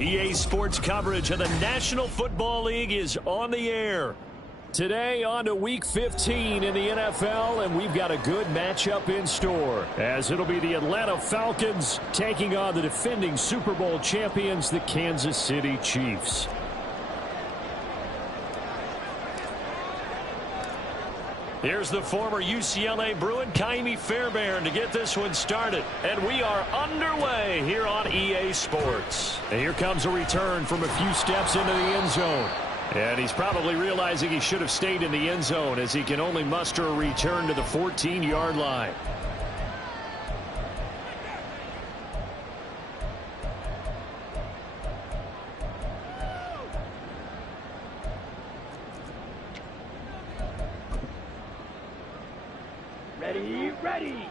EA Sports coverage of the National Football League is on the air. Today on to Week 15 in the NFL, and we've got a good matchup in store, as it'll be the Atlanta Falcons taking on the defending Super Bowl champions, the Kansas City Chiefs. Here's the former UCLA Bruin, Ka'imi Fairbairn, to get this one started. And we are underway here on EA Sports. And here comes a return from a few steps into the end zone. And he's probably realizing he should have stayed in the end zone, as he can only muster a return to the 14-yard line. Ready.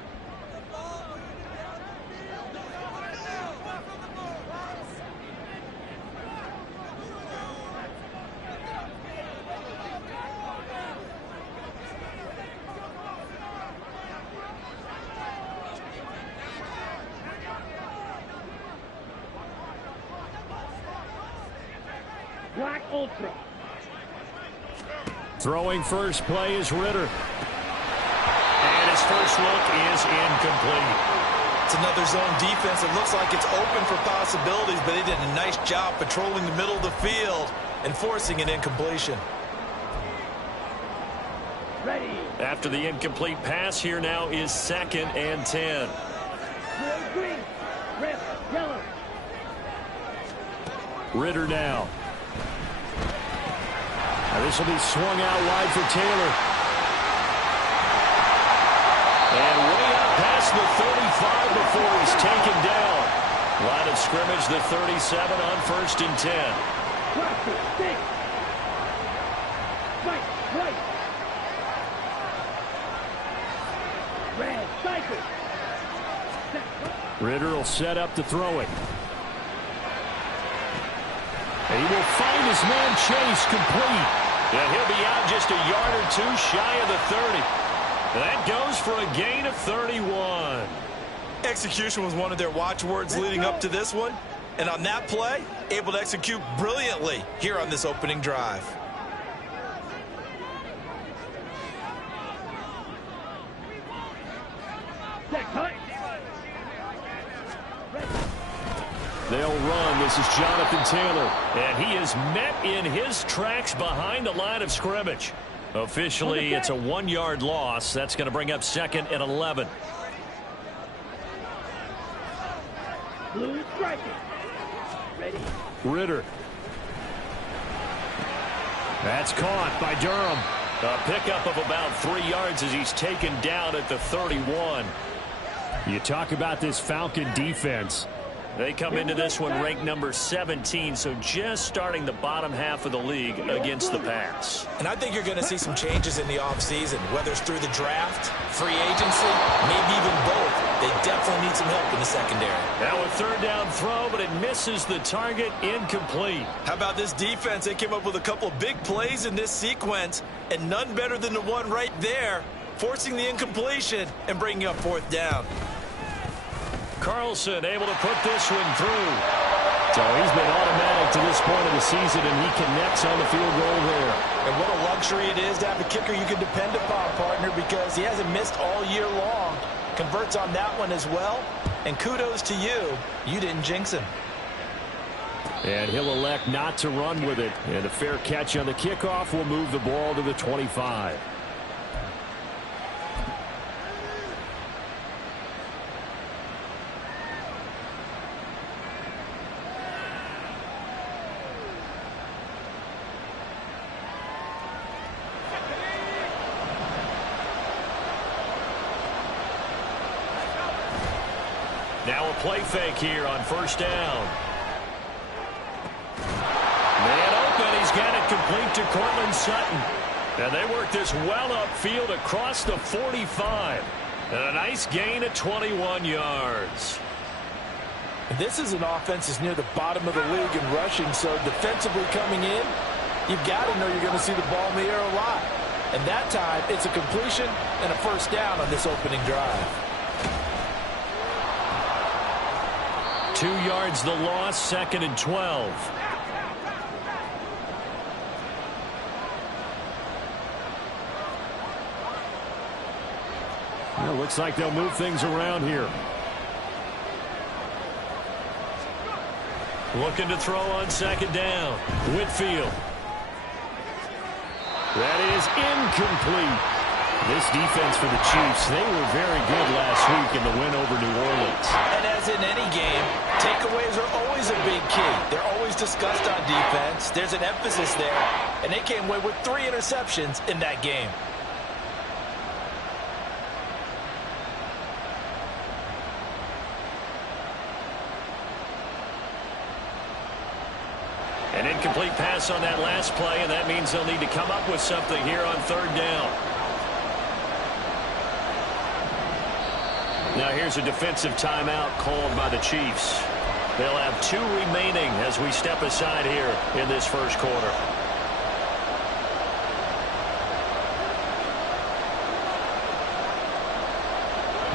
Black Ultra. Throwing first play is Ritter. His first look is incomplete. It's another zone defense. It looks like it's open for possibilities, but they did a nice job patrolling the middle of the field and forcing an incompletion. Ready. After the incomplete pass, here now is 2nd and 10. Green. Red. Yellow. Ritter now. This will be swung out wide for Taylor. And way up past the 35 before he's taken down. Line of scrimmage, the 37 on 1st and 10. Right. Red, cycle. Ritter will set up to throw it. And he will find his man Chase complete. And he'll be out just a yard or two shy of the 30. That goes for a gain of 31. Execution was one of their watchwords leading up to this one. And on that play, able to execute brilliantly here on this opening drive. They'll run. This is Jonathan Taylor. And he is met in his tracks behind the line of scrimmage. Officially, it's a 1-yard loss. That's going to bring up 2nd and 11. Blue striker. Ready. Ritter. That's caught by Durham. A pickup of about 3 yards as he's taken down at the 31. You talk about this Falcon defense. They come into this one ranked number 17, so just starting the bottom half of the league against the pass. And I think you're going to see some changes in the offseason, whether it's through the draft, free agency, maybe even both. They definitely need some help in the secondary. Now a 3rd down throw, but it misses the target, incomplete. How about this defense? They came up with a couple of big plays in this sequence, and none better than the one right there, forcing the incompletion and bringing up 4th down. Carlson able to put this one through. So he's been automatic to this point of the season, and he connects on the field goal there. And what a luxury it is to have a kicker you can depend upon, partner, because he hasn't missed all year long. Converts on that one as well. And kudos to you. You didn't jinx him. And he'll elect not to run with it. And a fair catch on the kickoff will move the ball to the 25. Now a play fake here on 1st down. Man open. He's got it complete to Courtland Sutton. And they work this well upfield across the 45. And a nice gain of 21 yards. This is an offense that's near the bottom of the league in rushing, so defensively coming in, you've got to know you're going to see the ball in the air a lot. And that time, it's a completion and a first down on this opening drive. 2 yards the loss, 2nd and 12. Well, looks like they'll move things around here. Looking to throw on 2nd down. Whitfield. That is incomplete. This defense for the Chiefs, they were very good last week in the win over New Orleans. And as in any game, takeaways are always a big key. They're always discussed on defense. There's an emphasis there, and they came away with 3 interceptions in that game. An incomplete pass on that last play, and that means they'll need to come up with something here on 3rd down. Now here's a defensive timeout called by the Chiefs. They'll have 2 remaining as we step aside here in this first quarter.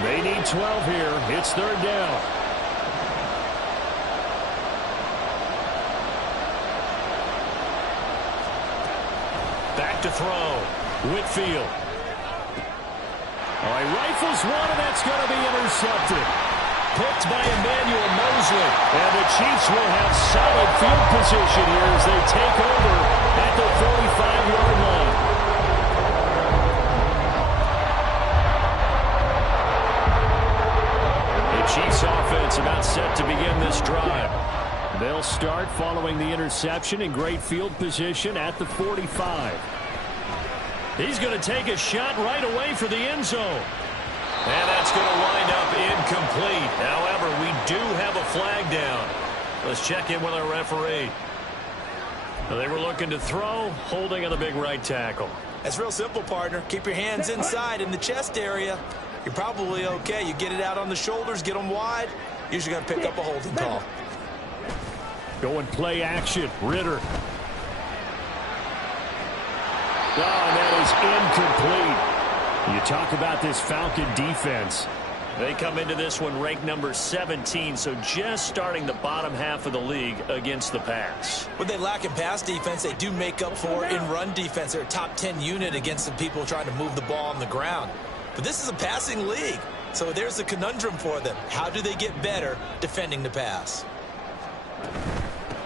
They need 12 here. It's 3rd down. Back to throw. Whitfield. All right, rifles one, and that's going to be intercepted. Picked by Emmanuel Mosley. And the Chiefs will have solid field position here as they take over at the 45-yard line. The Chiefs offense about set to begin this drive. They'll start following the interception in great field position at the 45. He's going to take a shot right away for the end zone. And that's going to wind up incomplete. However, we do have a flag down. Let's check in with our referee. They were looking to throw, holding on the big right tackle. That's real simple, partner. Keep your hands inside in the chest area. You're probably okay. You get it out on the shoulders, get them wide. Usually going to pick up a holding call. Going play action. Ritter. Oh, and that is incomplete. You talk about this Falcon defense. They come into this one ranked number 17, so just starting the bottom half of the league against the pass. When they lack in pass defense, they do make up for in run defense. They're a top 10 unit against some people trying to move the ball on the ground. But this is a passing league, so there's a conundrum for them. How do they get better defending the pass?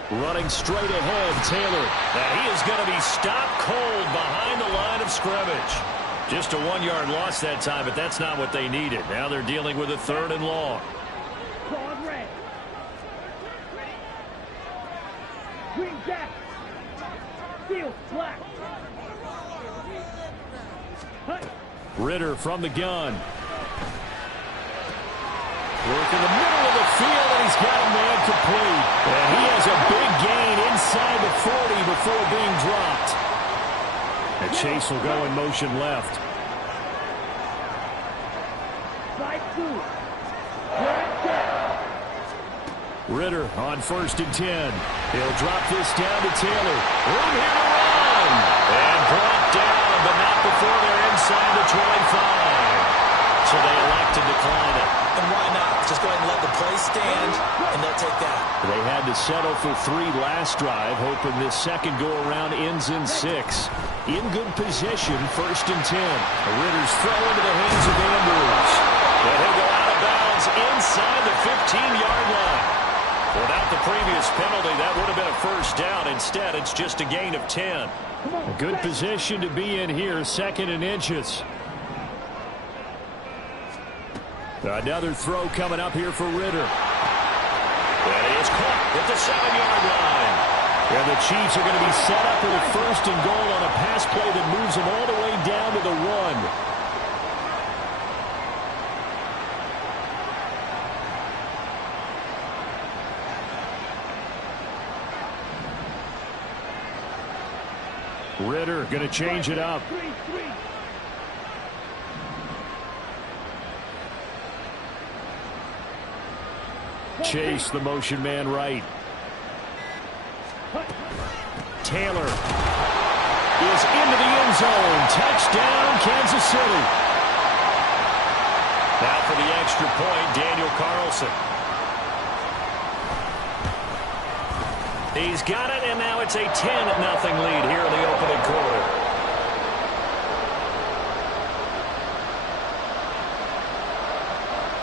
Running straight ahead, Taylor. And he is going to be stopped cold behind the line of scrimmage. Just a 1-yard loss that time, but that's not what they needed. Now they're dealing with a 3rd and long. Claude red. Green jack. Field black. Hut. Ritter from the gun. Work in the middle of the field, and he's got a man complete. And he has a big gain inside the 40 before being dropped. And Chase will go in motion left. Side 2. Ritter on 1st and 10. He'll drop this down to Taylor. Room here to run. And brought down, but not before they're inside the 25. So they elect to decline it. And why not? Just go ahead and let the play stand, and they'll take that. They had to settle for 3 last drive, hoping this second go-around ends in 6. In good position, 1st and 10. Ritter's throw into the hands of Andrews. And he'll go out of bounds inside the 15-yard line. Without the previous penalty, that would have been a first down. Instead, it's just a gain of 10. A good position to be in here, 2nd and inches. Another throw coming up here for Ritter. And he is caught at the 7-yard line. And the Chiefs are going to be set up with a 1st and goal on a pass play that moves them all the way down to the 1. Ritter going to change it up. 3-3. Chase, the motion man right. Taylor is into the end zone. Touchdown, Kansas City. Now for the extra point, Daniel Carlson. He's got it, and now it's a 10-0 lead here in the opening quarter.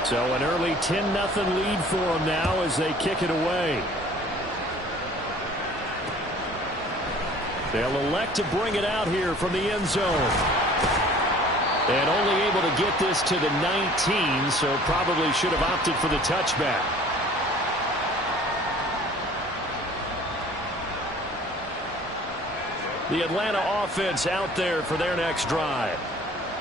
So an early 10-0 lead for them now as they kick it away. They'll elect to bring it out here from the end zone. And only able to get this to the 19, so probably should have opted for the touchback. The Atlanta offense out there for their next drive.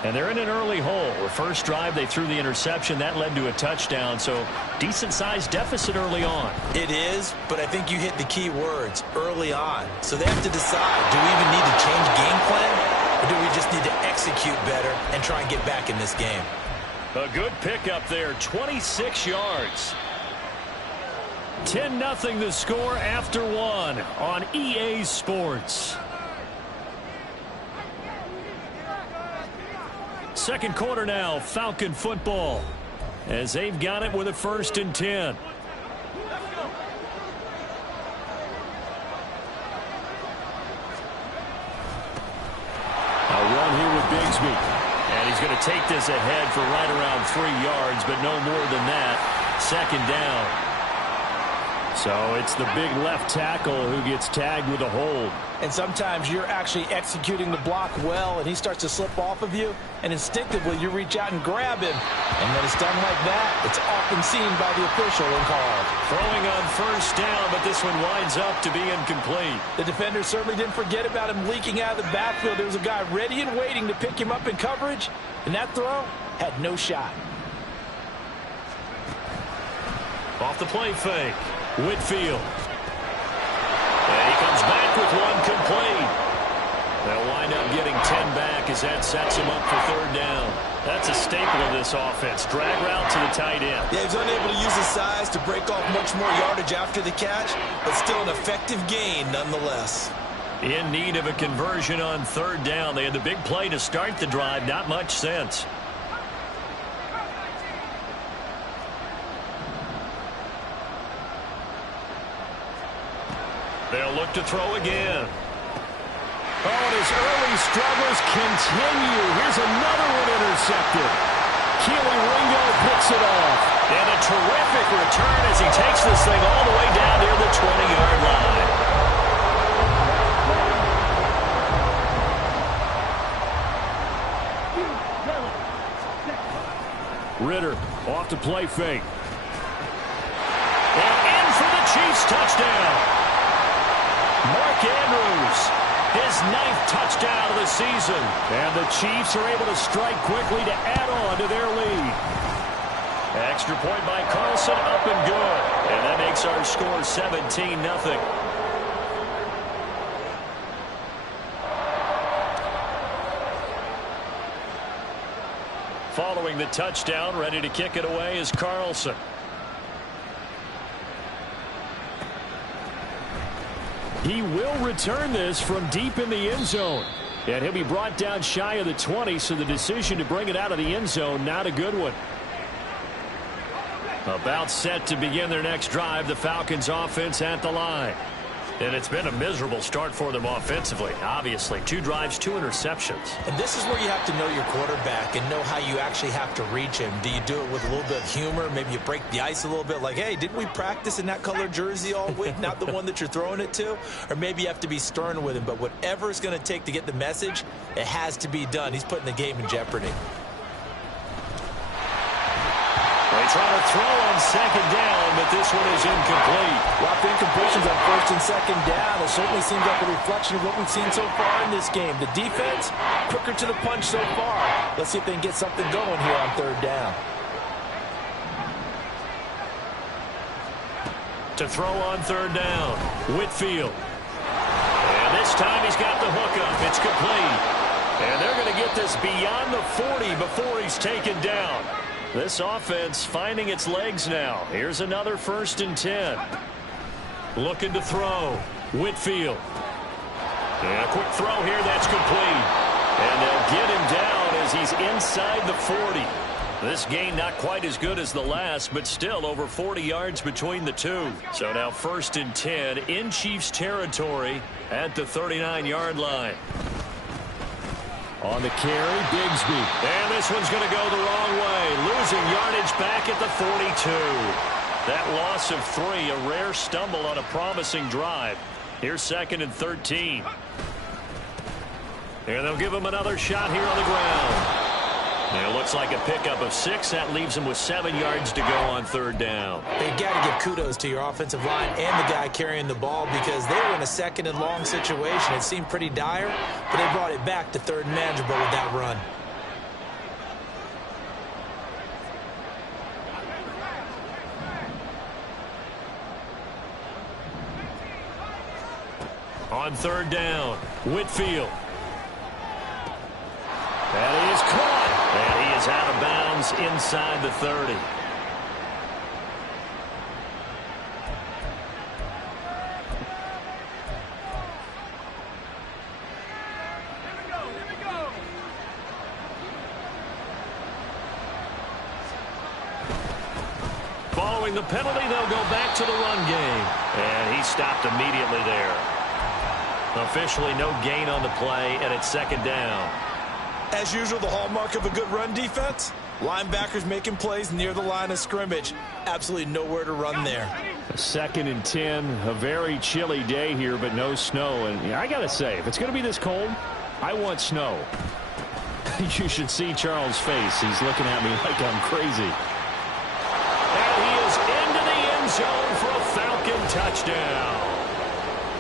And they're in an early hole. The first drive, they threw the interception. That led to a touchdown, so decent-sized deficit early on. It is, but I think you hit the key words, early on. So they have to decide, do we even need to change game plan, or do we just need to execute better and try and get back in this game? A good pickup there, 26 yards. 10-0 the score after one on EA Sports. Second quarter now, Falcon football, as they've got it with a 1st and 10. A run here with Bigsby. And he's going to take this ahead for right around 3 yards, but no more than that. 2nd down. So it's the big left tackle who gets tagged with a hold. And sometimes you're actually executing the block well, and he starts to slip off of you, and instinctively you reach out and grab him. And when it's done like that, it's often seen by the official and called. Throwing on 1st down, but this one winds up to be incomplete. The defender certainly didn't forget about him leaking out of the backfield. There was a guy ready and waiting to pick him up in coverage, and that throw had no shot. Off the play fake. Whitfield. And he comes back with one complete. They'll wind up getting 10 back as that sets him up for 3rd down. That's a staple of this offense. Drag route to the tight end. Yeah, he's unable to use his size to break off much more yardage after the catch, but still an effective gain nonetheless. In need of a conversion on 3rd down. They had the big play to start the drive. Not much sense. They'll look to throw again. Oh, and his early struggles continue. Here's another one intercepted. Keely Ringo picks it off. And a terrific return as he takes this thing all the way down near the 20-yard line. Ritter off to play fake. And in for the Chiefs touchdown. Mark Andrews, his 9th touchdown of the season. And the Chiefs are able to strike quickly to add on to their lead. Extra point by Carlson, up and good. And that makes our score 17-0. Following the touchdown, ready to kick it away is Carlson. He will return this from deep in the end zone. And he'll be brought down shy of the 20, so the decision to bring it out of the end zone, not a good one. About set to begin their next drive, the Falcons offense at the line. And it's been a miserable start for them offensively. Obviously, 2 drives, 2 interceptions. And this is where you have to know your quarterback and know how you actually have to reach him. Do you do it with a little bit of humor? Maybe you break the ice a little bit like, hey, didn't we practice in that color jersey all week? Not the one that you're throwing it to? Or maybe you have to be stern with him. But whatever it's going to take to get the message, it has to be done. He's putting the game in jeopardy. They try to throw on 2nd down, but this one is incomplete. Lots of incompletions on 1st and 2nd down. It certainly seems like a reflection of what we've seen so far in this game. The defense, quicker to the punch so far. Let's see if they can get something going here on 3rd down. To throw on 3rd down, Whitfield. And this This time he's got the hookup. It's complete. And they're going to get this beyond the 40 before he's taken down. This offense finding its legs now. Here's another 1st and 10. Looking to throw. Whitfield. And a quick throw here. That's complete. And they'll get him down as he's inside the 40. This gain not quite as good as the last, but still over 40 yards between the two. So now 1st and 10 in Chiefs territory at the 39-yard line. On the carry, Bigsby. And this one's going to go the wrong way. Losing yardage back at the 42. That loss of 3, a rare stumble on a promising drive. Here's 2nd and 13. And they'll give him another shot here on the ground. And it looks like a pickup of 6. That leaves him with 7 yards to go on 3rd down. You got to give kudos to your offensive line and the guy carrying the ball because they were in a 2nd and long situation. It seemed pretty dire, but they brought it back to 3rd and manageable with that run. On 3rd down, Whitfield. And he is caught. And he is out of bounds inside the 30. Following the penalty, they'll go back to the run game. And he stopped immediately there. Officially no gain on the play, and it's 2nd down. As usual, the hallmark of a good run defense, linebackers making plays near the line of scrimmage. Absolutely nowhere to run there. 2nd and 10, a very chilly day here, but no snow. And I got to say, if it's going to be this cold, I want snow. You should see Charles' face. He's looking at me like I'm crazy. And he is into the end zone for a Falcon touchdown.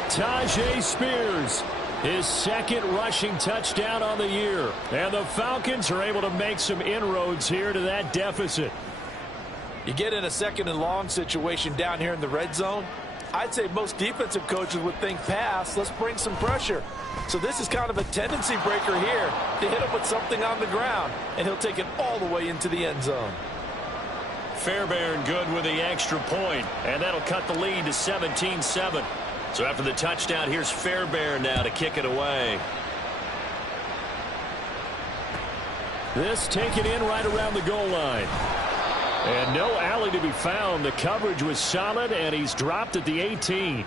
Tyjae Spears. His 2nd rushing touchdown on the year. And the Falcons are able to make some inroads here to that deficit. You get in a 2nd and long situation down here in the red zone. I'd say most defensive coaches would think pass. Let's bring some pressure. So this is kind of a tendency breaker here to hit him with something on the ground. And he'll take it all the way into the end zone. Fairbairn good with the extra point. And that'll cut the lead to 17-7. So after the touchdown, here's Fairbairn now to kick it away. This taken in right around the goal line. And no alley to be found. The coverage was solid, and he's dropped at the 18.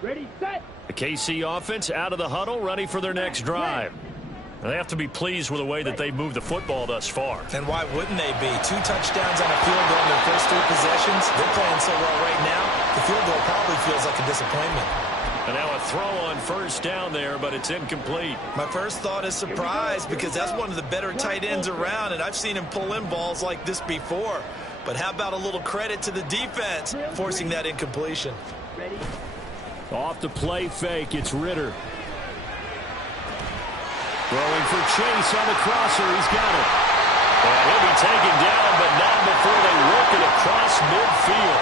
Ready, set. The KC offense out of the huddle, ready for their next drive. They have to be pleased with the way that they've moved the football thus far. And why wouldn't they be? 2 touchdowns on the field goal in their first 3 possessions. They're playing so well right now, the field goal probably feels like a disappointment. And now a throw on 1st down there, but it's incomplete. My first thought is surprise because that's one of the better tight ends around, and I've seen him pull in balls like this before. But how about a little credit to the defense forcing that incompletion? Ready. Off the play fake, it's Ritter. Throwing for Chase on the crosser. He's got it. And he'll be taken down, but not before they work it across midfield.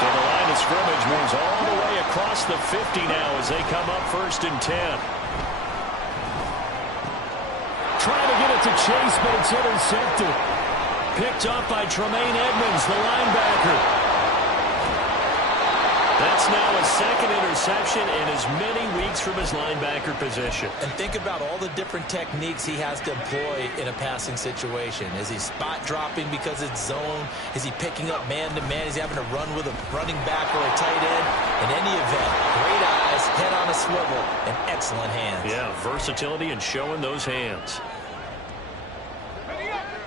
So the line of scrimmage moves all the way across the 50 now as they come up 1st and 10. Trying to get it to Chase, but it's intercepted. Picked up by Tremaine Edmonds, the linebacker. That's now a 2nd interception in as many weeks from his linebacker position. And think about all the different techniques he has to employ in a passing situation. Is he spot dropping because it's zone? Is he picking up man-to-man? Is he having to run with a running back or a tight end? In any event, great eyes, head on a swivel, and excellent hands. Yeah, versatility and showing those hands.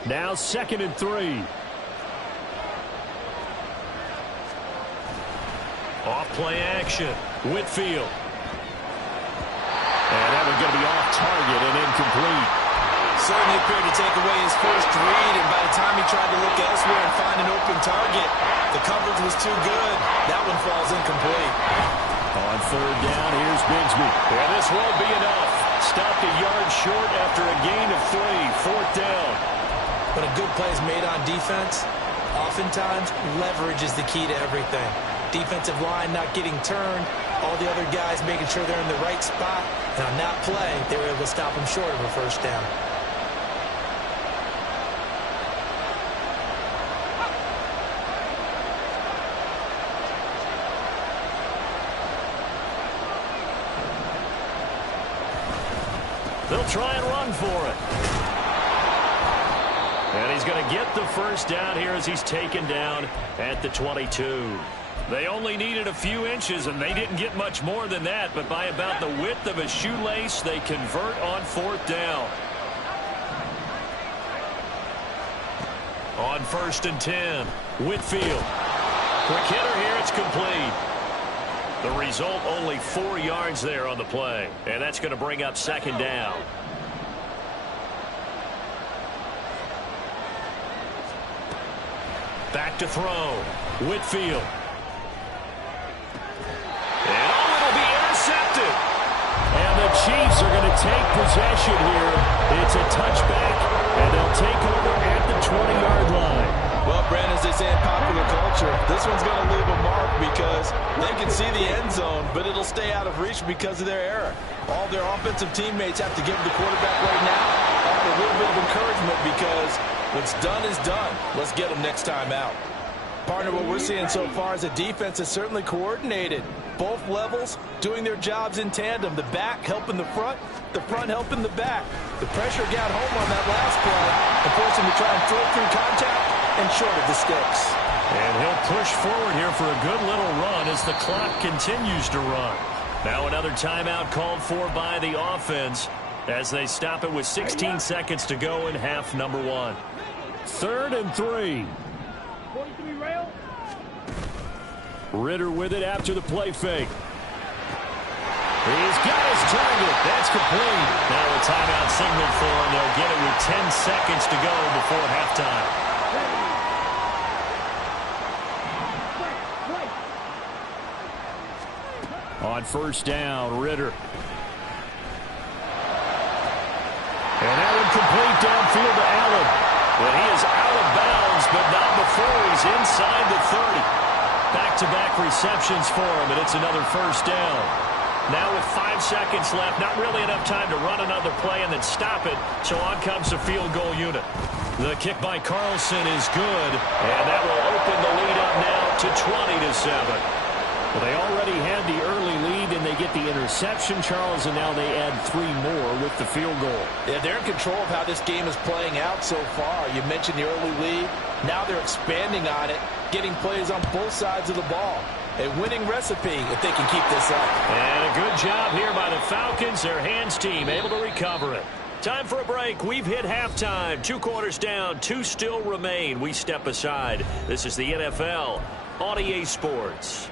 Now 2nd and 3. Off play action. Whitfield. And that one's going to be off target and incomplete. Certainly appeared to take away his first read, and by the time he tried to look elsewhere and find an open target, the coverage was too good. That one falls incomplete. On 3rd down, here's Bigsby. And this won't be enough. Stopped a yard short after a gain of 3. 4th down. When a good play is made on defense, Oftentimes, leverage is the key to everything. Defensive line not getting turned, all the other guys making sure they're in the right spot. And on that play, they were able to stop them short of a first down. They'll try and run for it. And he's going to get the first down here as he's taken down at the 22. They only needed a few inches, and they didn't get much more than that. But by about the width of a shoelace, they convert on fourth down. On 1st and 10, Whitfield. Quick hitter here, it's complete. The result, only 4 yards there on the play. And that's going to bring up second down. Back to throw. Whitfield. And it'll be intercepted. And the Chiefs are going to take possession here. It's a touchback, and they'll take over at the 20-yard line. Well, Brandon, as they say in popular culture, this one's going to leave a mark because they can see the end zone, but it'll stay out of reach because of their error. All their offensive teammates have to give the quarterback right now offer a little bit of encouragement because what's done is done. Let's get them next time out. Partner, what we're seeing so far is the defense is certainly coordinated. Both levels doing their jobs in tandem. The back helping the front helping the back. The pressure got home on that last play and forced him to try and throw through contact and short of the sticks. And he'll push forward here for a good little run as the clock continues to run. Now another timeout called for by the offense as they stop it with 16 seconds to go in half number 1. 3rd and 3. 43 rail. Ridder with it after the play fake. He's got his target. That's complete. Now a timeout signal for him. They'll get it with 10 seconds to go before halftime. On 1st down, Ridder. And that one complete downfield to Allen. Well, he is out of bounds, but not before he's inside the 30. Back-to-back receptions for him, and it's another first down. Now with 5 seconds left, not really enough time to run another play and then stop it, so on comes the field goal unit. The kick by Carlson is good, and that will open the lead up now to 20-7. Well, they already had the early lead, and they get the interception, Charles, and now they add 3 more with the field goal. Yeah, they're in control of how this game is playing out so far. You mentioned the early lead. Now they're expanding on it, getting plays on both sides of the ball. A winning recipe if they can keep this up. And a good job here by the Falcons. Their hands team able to recover it. Time for a break. We've hit halftime. 2 quarters down. 2 still remain. We step aside. This is the NFL on EA Sports.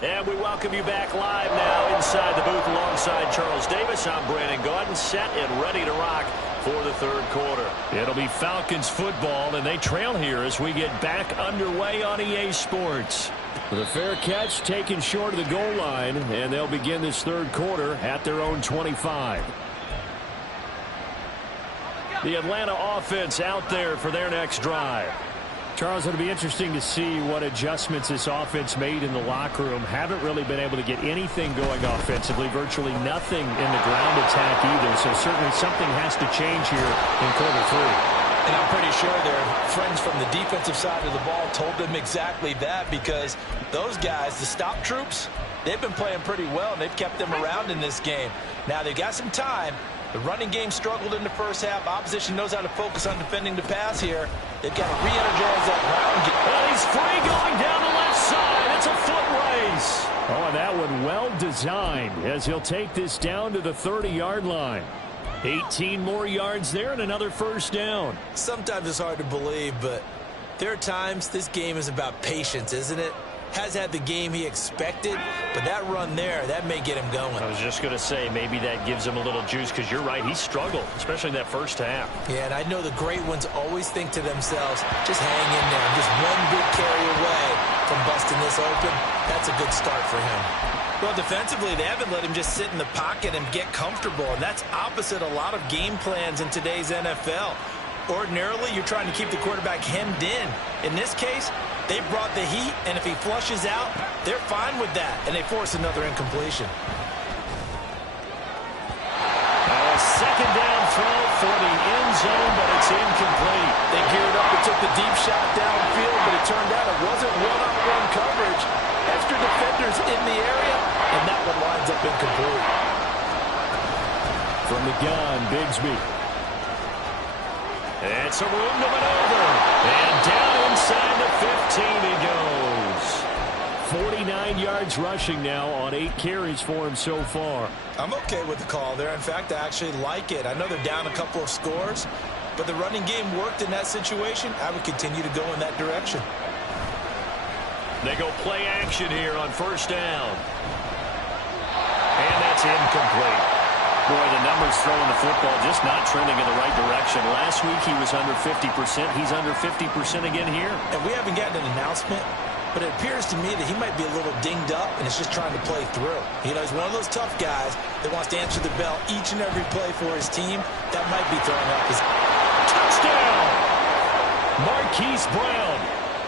And we welcome you back live now inside the booth alongside Charles Davis. I'm Brandon Gaudin, set and ready to rock for the 3rd quarter. It'll be Falcons football, and they trail here as we get back underway on EA Sports. The fair catch taken short of the goal line, and they'll begin this 3rd quarter at their own 25. The Atlanta offense out there for their next drive. Charles, it'll be interesting to see what adjustments this offense made in the locker room. Haven't really been able to get anything going offensively, virtually nothing in the ground attack either. So certainly something has to change here in quarter 3. And I'm pretty sure their friends from the defensive side of the ball told them exactly that, because those guys, the stop troops, they've been playing pretty well, and they've kept them around in this game. Now they've got some time. The running game struggled in the first half. Opposition knows how to focus on defending the pass here. They've got to re-energize that ground game. Well, he's free going down the left side. It's a foot race. Oh, and that one well designed as he'll take this down to the 30-yard line. 18 more yards there and another first down. Sometimes it's hard to believe, but there are times this game is about patience, isn't it? Has had the game he expected, but that run there, that may get him going. I was just going to say, maybe that gives him a little juice, because you're right, he struggled, especially that first half. Yeah, and I know the great ones always think to themselves, just hang in there. I'm just one big carry away from busting this open. That's a good start for him. Well, defensively, they haven't let him just sit in the pocket and get comfortable, and that's opposite a lot of game plans in today's NFL. Ordinarily, you're trying to keep the quarterback hemmed in. In this case, they brought the heat, and if he flushes out, they're fine with that, and they force another incompletion. Second down throw for the end zone, but it's incomplete. They geared up and took the deep shot downfield, but it turned out it wasn't one-on-one coverage. Extra defenders in the area, and that one winds up incomplete. From the gun, Bigsby. It's a room to maneuver. And down inside the 15 he goes. 49 yards rushing now on 8 carries for him so far. I'm okay with the call there. In fact, I actually like it. I know they're down a couple of scores, but the running game worked in that situation. I would continue to go in that direction. They go play action here on first down. And that's incomplete. Boy, the numbers throwing the football just not trending in the right direction. Last week he was under 50%. He's under 50% again here. And we haven't gotten an announcement, but it appears to me that he might be a little dinged up and is just trying to play through. You know, he's one of those tough guys that wants to answer the bell each and every play for his team. That might be throwing up his... Touchdown! Marquise Brown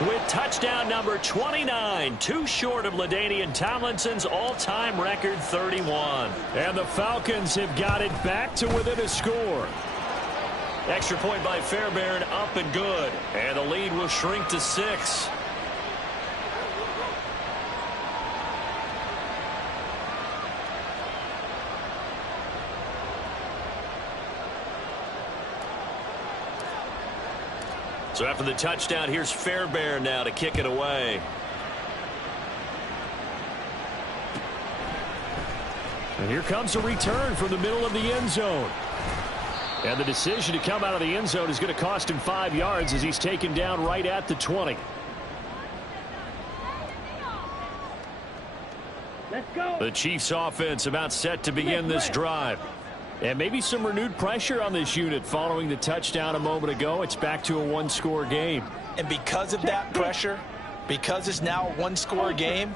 with touchdown number 29, too short of LaDainian Tomlinson's all-time record 31. And the Falcons have got it back to within a score. Extra point by Fairbairn, up and good. And the lead will shrink to 6. So after the touchdown, here's Fairbairn now to kick it away. And here comes a return from the middle of the end zone. And the decision to come out of the end zone is going to cost him 5 yards as he's taken down right at the 20. Let's go. The Chiefs offense about set to begin this drive. And maybe some renewed pressure on this unit following the touchdown a moment ago. It's back to a one-score game. And because of that pressure, because it's now a one-score game,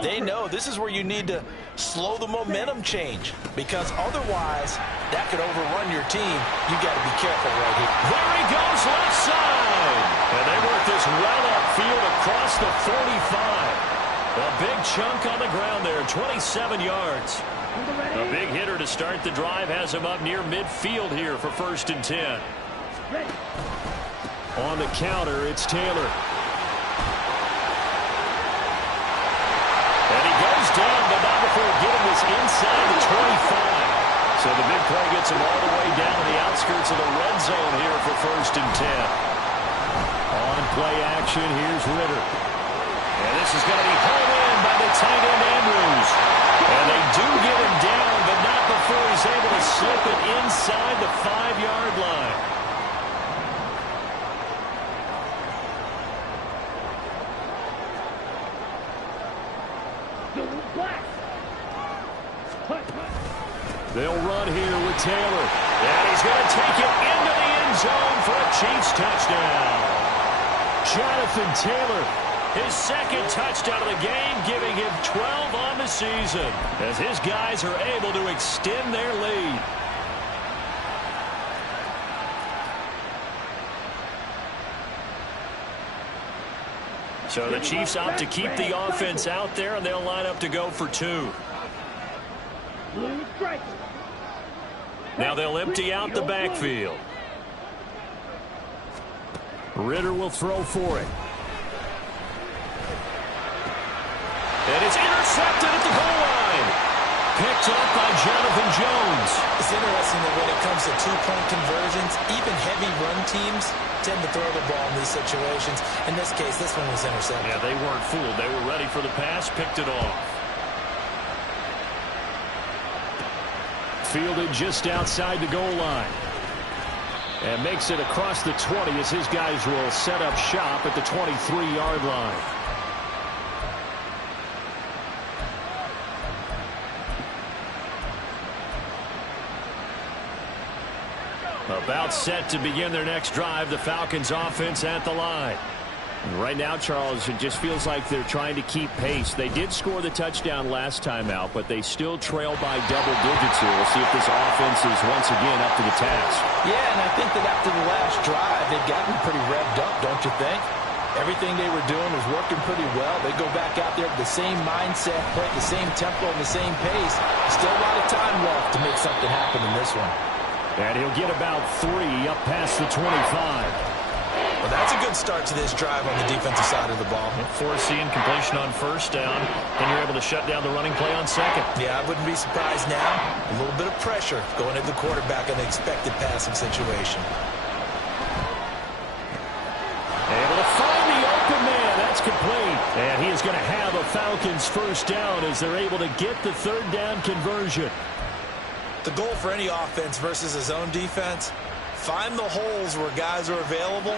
they know this is where you need to slow the momentum change. Because otherwise, that could overrun your team. You got to be careful right here. There he goes left side. And they work this well upfield across the 45. A big chunk on the ground there, 27 yards. A big hitter to start the drive has him up near midfield here for 1st and 10. On the counter, it's Taylor. And he goes down, but not before getting this inside the 25. So the big play gets him all the way down to the outskirts of the red zone here for 1st and 10. On play action, here's Ritter. And this is going to be hauled in by the tight end Andrews. And they do get him down, but not before he's able to slip it inside the 5-yard line. They'll run here with Taylor. And he's going to take it into the end zone for a Chiefs touchdown. Jonathan Taylor, his second touchdown of the game, giving him 12 on the season as his guys are able to extend their lead. So the Chiefs opt to keep the offense out there, and they'll line up to go for 2. Now they'll empty out the backfield. Ritter will throw for it. And it's intercepted at the goal line. Picked up by Jonathan Jones. It's interesting that when it comes to two-point conversions, even heavy run teams tend to throw the ball in these situations. In this case, this one was intercepted. Yeah, they weren't fooled. They were ready for the pass, picked it off. Fielded just outside the goal line. And makes it across the 20 as his guys will set up shop at the 23-yard line. About set to begin their next drive, the Falcons offense at the line. Right now, Charles, it just feels like they're trying to keep pace. They did score the touchdown last time out, but they still trail by double digits here. We'll see if this offense is once again up to the task. Yeah, and I think that after the last drive, they've gotten pretty revved up, don't you think? Everything they were doing was working pretty well. They go back out there with the same mindset, play at the same tempo and the same pace. Still a lot of time left to make something happen in this one. And he'll get about 3 up past the 25. Well, that's a good start to this drive on the defensive side of the ball. Forcing completion on first down, and you're able to shut down the running play on second. Yeah, I wouldn't be surprised now. A little bit of pressure going at the quarterback in an expected passing situation. Able to find the open man. That's complete. And he is going to have a Falcons first down as they're able to get the third down conversion. The goal for any offense versus his own defense, find the holes where guys are available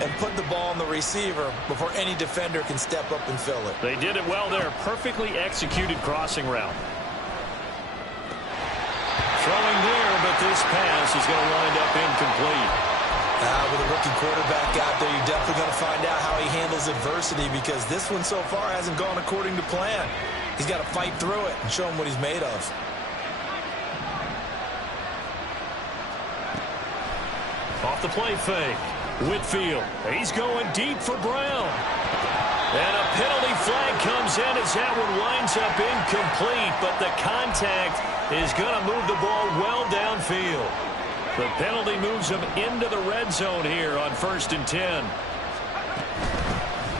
and put the ball on the receiver before any defender can step up and fill it. They did it well there. Perfectly executed crossing route. Throwing there, but this pass is going to wind up incomplete. With a rookie quarterback out there, you're definitely going to find out how he handles adversity because this one so far hasn't gone according to plan. He's got to fight through it and show him what he's made of. Off the play fake. Whitfield. He's going deep for Brown. And a penalty flag comes in as that one winds up incomplete, but the contact is going to move the ball well downfield. The penalty moves him into the red zone here on 1st and 10.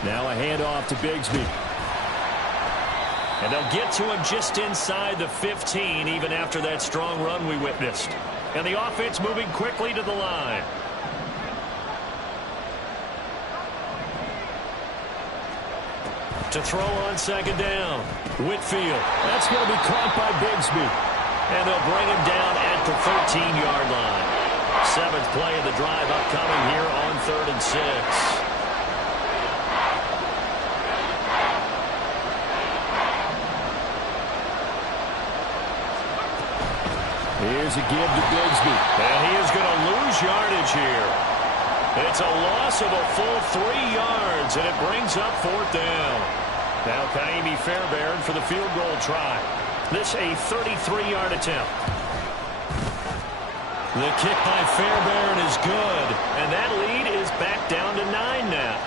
Now a handoff to Bigsby. And they'll get to him just inside the 15, even after that strong run we witnessed. And the offense moving quickly to the line. To throw on second down. Whitfield. That's going to be caught by Bigsby. And they'll bring him down at the 13-yard line. 7th play of the drive upcoming here on 3rd and 6. Here's a give to Bigsby. And he is going to lose yardage here. It's a loss of a full 3 yards, and it brings up 4th down. Now Kaimi Fairbairn for the field goal try. This a 33-yard attempt. The kick by Fairbairn is good, and that lead is back down to 9 now.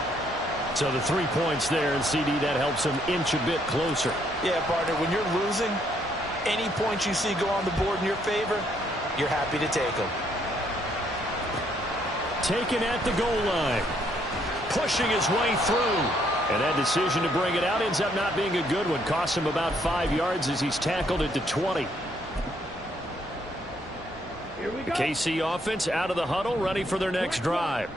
So the 3 points there, and CD, that helps him inch a bit closer. Yeah, partner, when you're losing, any points you see go on the board in your favor, you're happy to take them. Taken at the goal line. Pushing his way through. And that decision to bring it out ends up not being a good one. Costs him about 5 yards as he's tackled at the 20. Here we go. The KC offense out of the huddle, ready for their next drive.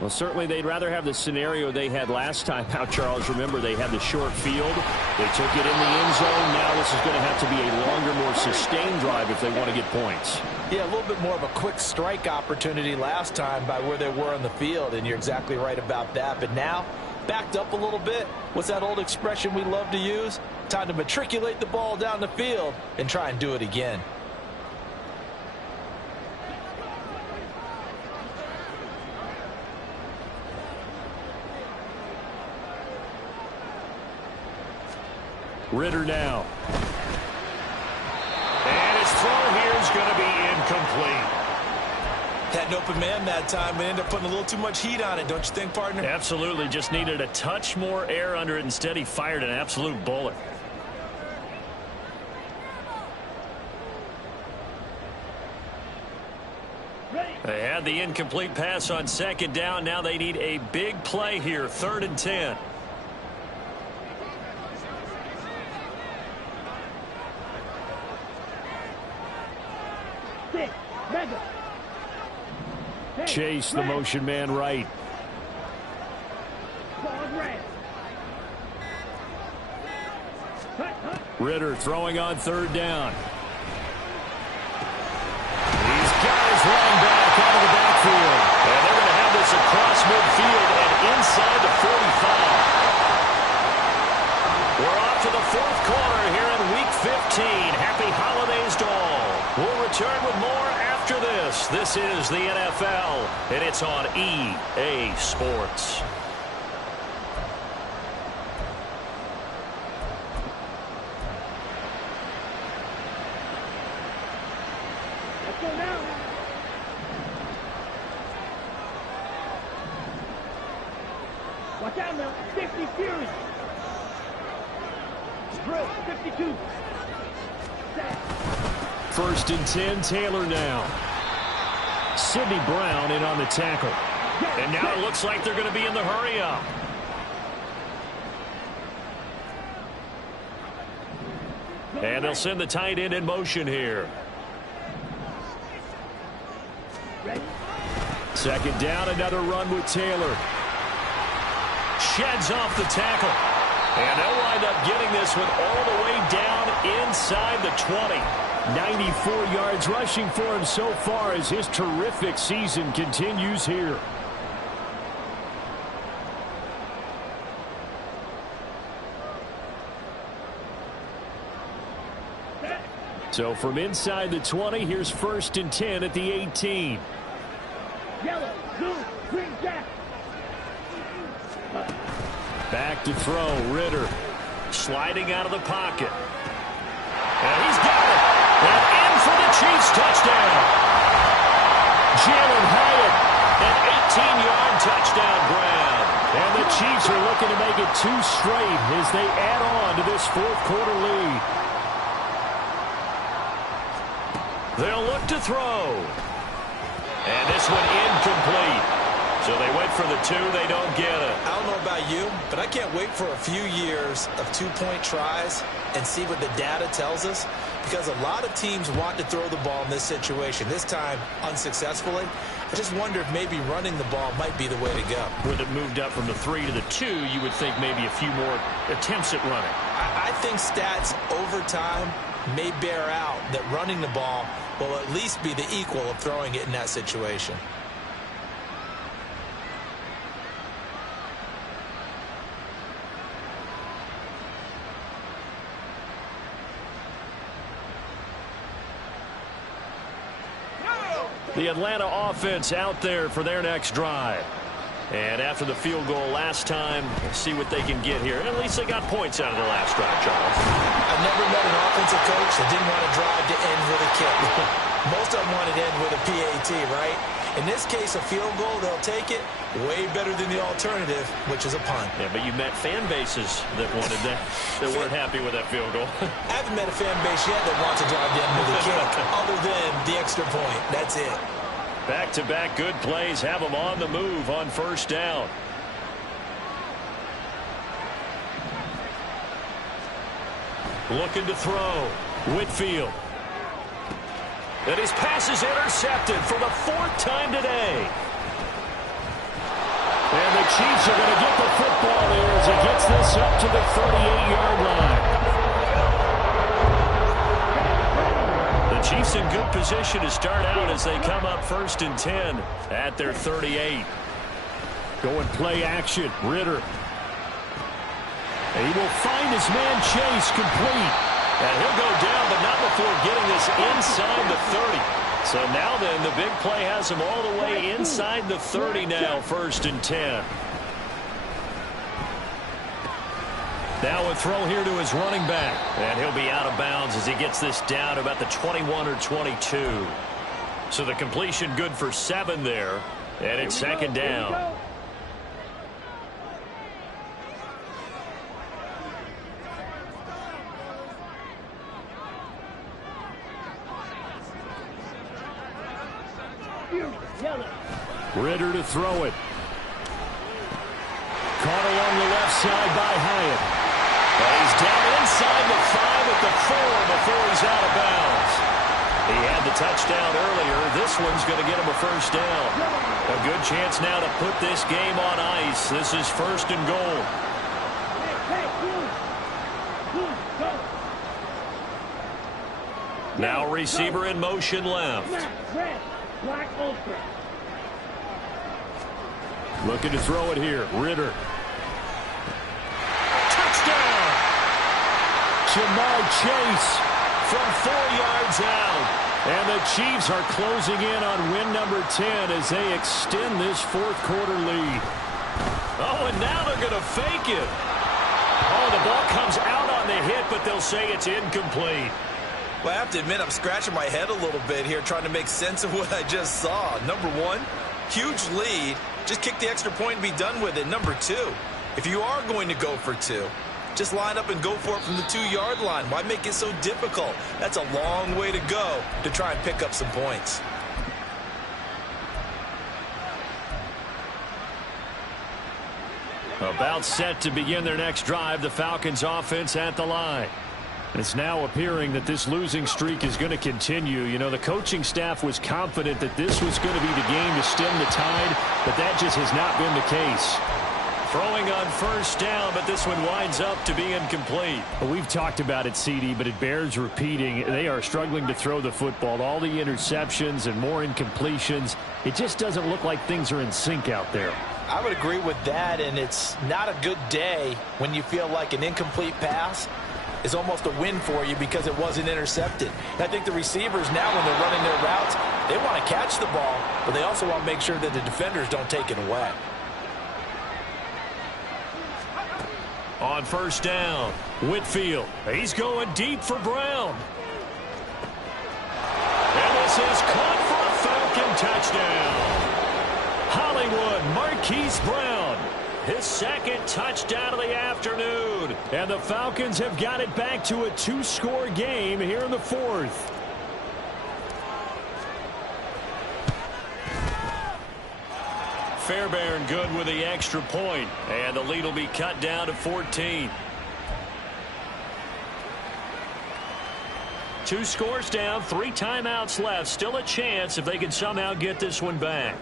Well, certainly they'd rather have the scenario they had last time out, Charles. Remember, they had the short field. They took it in the end zone. Now this is going to have to be a longer, more sustained drive if they want to get points. Yeah, a little bit more of a quick strike opportunity last time by where they were on the field, and you're exactly right about that. But now, backed up a little bit. What's that old expression we love to use? Time to matriculate the ball down the field and try and do it again. Ritter now. And his throw here is going to be incomplete. Had an open man that time, but ended up putting a little too much heat on it, don't you think, partner? Absolutely. Just needed a touch more air under it. Instead, he fired an absolute bullet. They had the incomplete pass on second down. Now they need a big play here. 3rd and 10. Chase, the motion man right. Ritter throwing on 3rd down. He's got his running back out of the backfield. And they're going to have this across midfield and inside the 45. We're off to the 4th quarter here in Week 15. Happy holidays to all. We'll return with more after this. This is the NFL, and it's on EA Sports. Well, Watch out now. 50 Fury. Drill. 52. Set. 1st and 10, Taylor now. Sidney Brown in on the tackle. And now it looks like they're going to be in the hurry up. And they'll send the tight end in motion here. Ready? 2nd down, another run with Taylor. Sheds off the tackle. And they'll wind up getting this one all the way down inside the 20. 94 yards rushing for him so far as his terrific season continues here. So from inside the 20, here's 1st and 10 at the 18. Yellow, blue, green, jack. Back to throw, Ritter. Sliding out of the pocket. And he's got it. And in for the Chiefs touchdown. Jalen Hyatt, an 18-yard touchdown grab. And the Chiefs are looking to make it 2 straight as they add on to this 4th quarter lead. They'll look to throw. And this one incomplete. So they went for the 2. They don't get it. I don't know about you, but I can't wait for a few years of 2-point tries and see what the data tells us, because a lot of teams want to throw the ball in this situation. This time, unsuccessfully. I just wonder if maybe running the ball might be the way to go. With it moved up from the 3 to the 2, you would think maybe a few more attempts at running. I think stats over time may bear out that running the ball will at least be the equal of throwing it in that situation. The Atlanta offense out there for their next drive. And after the field goal last time, we'll see what they can get here. And at least they got points out of the last drive, Charles. I've never met an offensive coach that didn't want to drive to end with a kick. Most of them want to end with a PAT, right? In this case, a field goal, they'll take it. Way better than the alternative, which is a punt. Yeah, but you met fan bases that wanted that, that weren't happy with that field goal. I haven't met a fan base yet that wants to drive to end with a kick, other than the extra point. That's it. Back-to-back good plays have them on the move on 1st down. Looking to throw. Whitfield. And his pass is intercepted for the 4th time today. And the Chiefs are going to get the football here as he gets this up to the 38-yard line. The Chiefs in good position to start out as they come up 1st and 10 at their 38. Going play action. Ritter. And he will find his man Chase complete. And he'll go down, but not before getting this inside the 30. So now then, the big play has him all the way inside the 30 now, 1st and 10. Now a throw here to his running back. And he'll be out of bounds as he gets this down about the 21 or 22. So the completion good for 7 there. And it's 2nd down. Ritter to throw it. Caught along the left side by Hyatt. And he's down inside the 5 at the 4 before he's out of bounds. He had the touchdown earlier. This one's going to get him a 1st down. A good chance now to put this game on ice. This is 1st and goal. Now receiver in motion left. Black ultra. Looking to throw it here. Ritter. Touchdown! Jamar Chase from 4 yards out. And the Chiefs are closing in on win number 10 as they extend this 4th quarter lead. Oh, and now they're going to fake it. Oh, the ball comes out on the hit, but they'll say it's incomplete. Well, I have to admit, I'm scratching my head a little bit here trying to make sense of what I just saw. Number 1, huge lead. Just kick the extra point and be done with it. Number 2, If you are going to go for two, just line up and go for it from the 2-yard line. Why make it so difficult? That's a long way to go to try and pick up some points. About set to begin their next drive, the Falcons offense at the line. It's now appearing that this losing streak is going to continue. You know, the coaching staff was confident that this was going to be the game to stem the tide, but that just has not been the case. Throwing on first down, but this one winds up to be incomplete. Well, we've talked about it, CD, but it bears repeating. They are struggling to throw the football. All the interceptions and more incompletions. It just doesn't look like things are in sync out there. I would agree with that, and it's not a good day when you feel like an incomplete pass is almost a win for you because it wasn't intercepted. And I think the receivers now, when they're running their routes, they want to catch the ball, but they also want to make sure that the defenders don't take it away. On first down, Whitfield. He's going deep for Brown. And this is caught for a Falcon touchdown. Hollywood Marquise Brown, his second touchdown of the afternoon. And the Falcons have got it back to a 2-score game here in the fourth. Fairbairn good with the extra point, and the lead will be cut down to 14. 2 scores down, 3 timeouts left. Still a chance if they can somehow get this one back.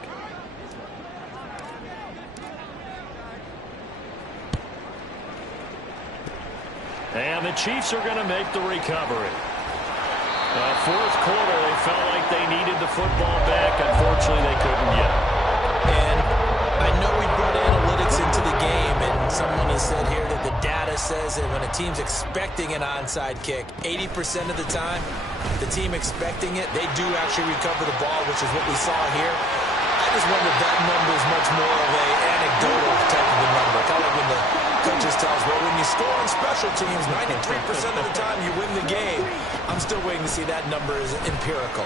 And the Chiefs are going to make the recovery. Fourth quarter, they felt like they needed the football back. Unfortunately, they couldn't get it. And I know we brought analytics into the game, and someone has said here that the data says that when a team's expecting an onside kick, 80% of the time, the team expecting it, they do actually recover the ball, which is what we saw here. I just wonder if that number is much more of an anecdotal type of a number. Kind of like when the coaches tell us, well, when you score on special teams, 93% of the time you win the game. I'm still waiting to see that number is empirical.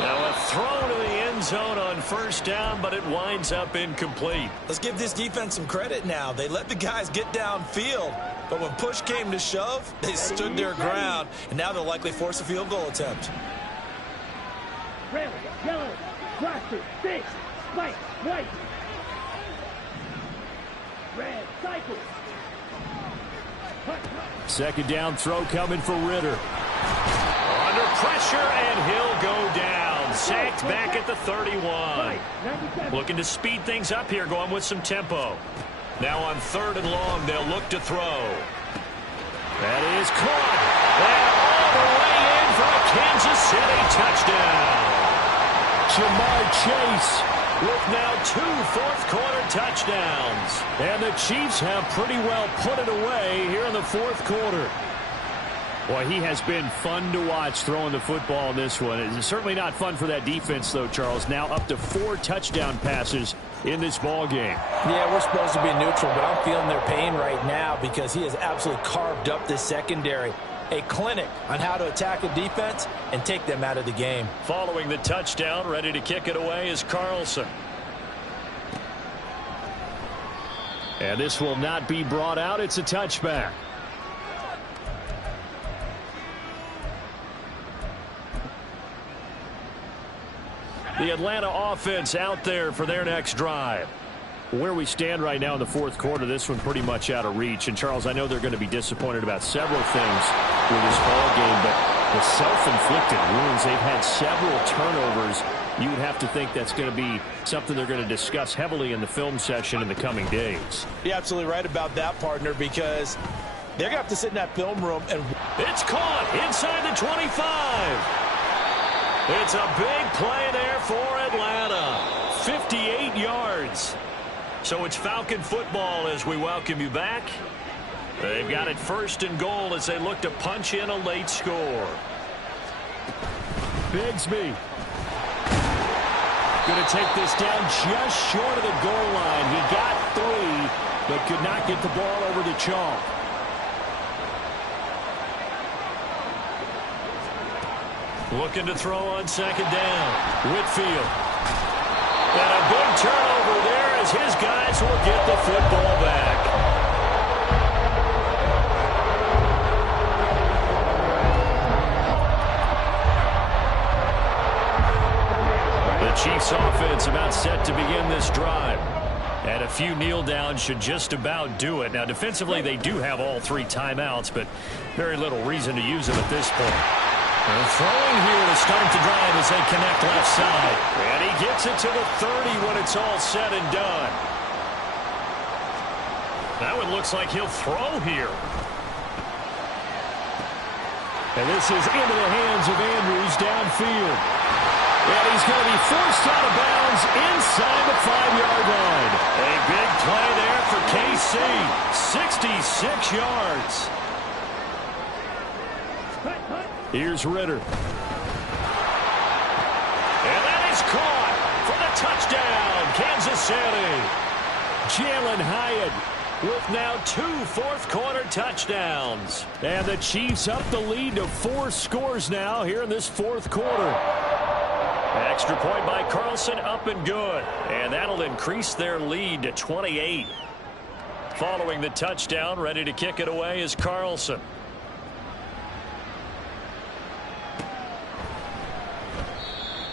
Now a throw to the end zone on first down, but it winds up incomplete. Let's give this defense some credit now. They let the guys get downfield, but when push came to shove, they stood their ground, and now they'll likely force a field goal attempt. Red, yellow, blaster, six, white, white. Red, cycle. Second down throw coming for Ritter. Under pressure, and he'll go down. Sacked back at the 31. Looking to speed things up here, going with some tempo. Now on 3rd and long, they'll look to throw. That is caught. And all the way in for a Kansas City touchdown. Jamar Chase with now 2 fourth-quarter touchdowns. And the Chiefs have pretty well put it away here in the fourth quarter. Boy, he has been fun to watch throwing the football in this one. It's certainly not fun for that defense, though, Charles. Now up to 4 touchdown passes in this ball game. Yeah, we're supposed to be neutral, but I'm feeling their pain right now because he has absolutely carved up this secondary. A clinic on how to attack a defense and take them out of the game. Following the touchdown, ready to kick it away is Carlson. And this will not be brought out. It's a touchback. The Atlanta offense out there for their next drive. Where we stand right now in the fourth quarter, this one pretty much out of reach. And, Charles, I know they're going to be disappointed about several things with this ball game, but the self-inflicted wounds, they've had several turnovers. You would have to think that's going to be something they're going to discuss heavily in the film session in the coming days. You're absolutely right about that, partner, because they're going to have to sit in that film room and... It's caught inside the 25. It's a big play there for Atlanta. 58 yards. So it's Falcon football as we welcome you back. They've got it 1st and goal as they look to punch in a late score. Bigsby going to take this down just short of the goal line. He got 3, but could not get the ball over the chalk. Looking to throw on 2nd down. Whitfield. And a big turnover there as his guys will get the football back. The Chiefs offense about set to begin this drive. And a few kneel downs should just about do it. Now, defensively, they do have all 3 timeouts, but very little reason to use them at this point. And throwing here to start the drive as they connect left side. And he gets it to the 30 when it's all said and done. That one looks like he'll throw here. And this is into the hands of Andrews downfield. And he's going to be forced out of bounds inside the 5-yard line. A big play there for KC. 66 yards. Here's Ritter. And that is caught for the touchdown, Kansas City. Jalen Hyatt with now 2 fourth-quarter touchdowns. And the Chiefs up the lead to 4 scores now here in this fourth quarter. Extra point by Carlson, up and good. And that'll increase their lead to 28. Following the touchdown, ready to kick it away is Carlson.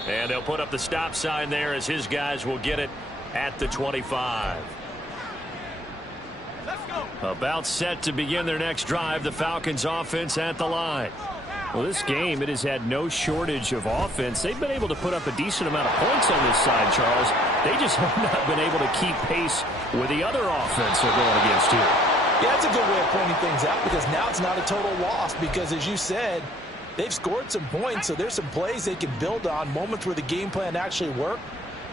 And they'll put up the stop sign there as his guys will get it at the 25. Let's go. About set to begin their next drive, the Falcons offense at the line. Well, this game, it has had no shortage of offense. They've been able to put up a decent amount of points on this side, Charles. They just have not been able to keep pace with the other offense they're going against here. Yeah, that's a good way of pointing things out because now it's not a total loss because, as you said, they've scored some points, so there's some plays they can build on, moments where the game plan actually worked.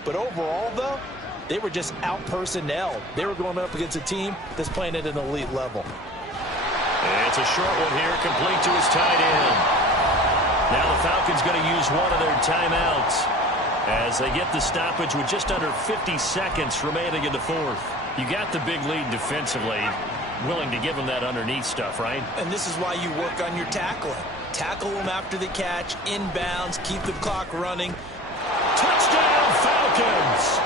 But overall, though, they were just out-personnel. They were going up against a team that's playing at an elite level. And it's a short one here, complete to his tight end. Now the Falcons going to use one of their timeouts as they get the stoppage with just under 50 seconds remaining in the fourth. You got the big lead defensively, willing to give them that underneath stuff, right? And this is why you work on your tackling. Tackle them after the catch, inbounds, keep the clock running. Touchdown, Falcons!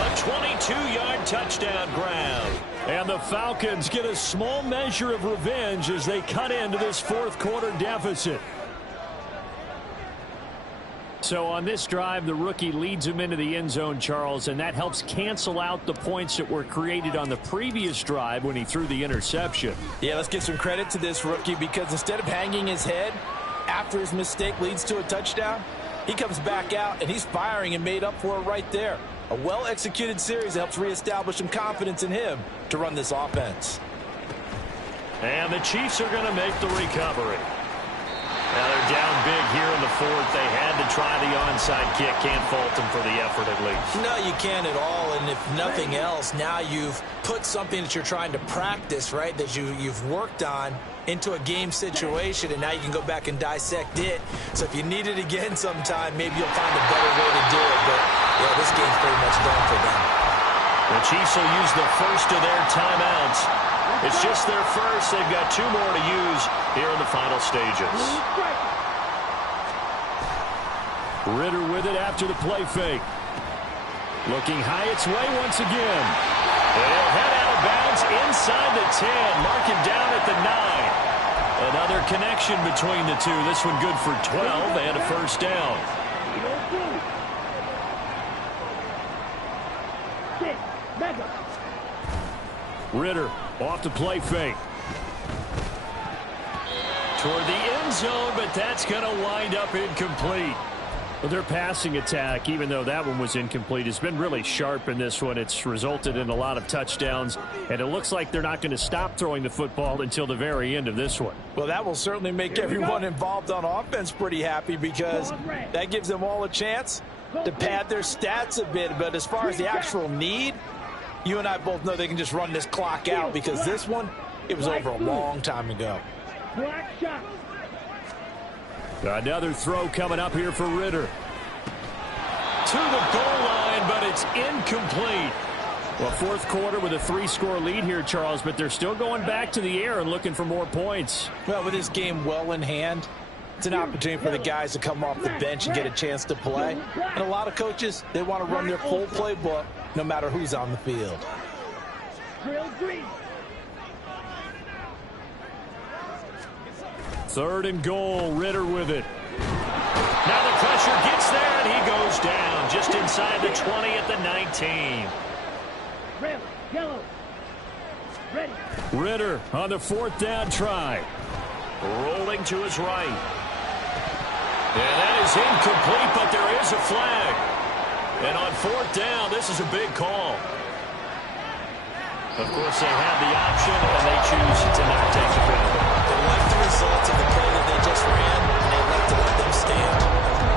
A 22-yard touchdown grab. And the Falcons get a small measure of revenge as they cut into this fourth quarter deficit. So on this drive, the rookie leads him into the end zone, Charles, and that helps cancel out the points that were created on the previous drive when he threw the interception. Yeah, let's give some credit to this rookie because instead of hanging his head after his mistake leads to a touchdown, he comes back out and he's firing and made up for it right there. A well-executed series helps reestablish some confidence in him to run this offense. And the Chiefs are going to make the recovery. Now they're down big here in the fourth. They had to try the onside kick. Can't fault them for the effort at least. No, you can't at all. And if nothing else, now you've put something that you're trying to practice, right, that you've worked on into a game situation, and now you can go back and dissect it. So if you need it again sometime, maybe you'll find a better way to do it. But, yeah, this game's pretty much done for them. The Chiefs will use the first of their timeouts. It's just their first. They've got 2 more to use here in the final stages. Ritter with it after the play fake. Looking Hyatt's way once again. And he'll head out of bounds inside the 10. Mark him down at the 9. Another connection between the two. This one good for 12 and a first down. Ritter off the play fake. Toward the end zone, but that's going to wind up incomplete. Well, their passing attack, even though that one was incomplete, has been really sharp in this one. It's resulted in a lot of touchdowns, and it looks like they're not going to stop throwing the football until the very end of this one. Well, that will certainly make everyone involved on offense pretty happy because that gives them all a chance to pad their stats a bit. But as far as the actual need, you and I both know they can just run this clock out because this one, it was over a long time ago. Another throw coming up here for Ritter. To the goal line, but it's incomplete. Well, fourth quarter with a 3-score lead here, Charles, but they're still going back to the air and looking for more points. Well, with this game well in hand, it's an opportunity for the guys to come off the bench and get a chance to play. And a lot of coaches, they want to run their full playbook no matter who's on the field. Drill green. 3rd and goal, Ritter with it. Now the pressure gets there, and he goes down just inside the 20 at the 19. Red, yellow. Ready. Ritter on the 4th down try. Rolling to his right. And that is incomplete, but there is a flag. And on 4th down, this is a big call. Of course, they have the option, and they choose to not take the penalty. They left the result of the play that they just ran, and they left to let them stand.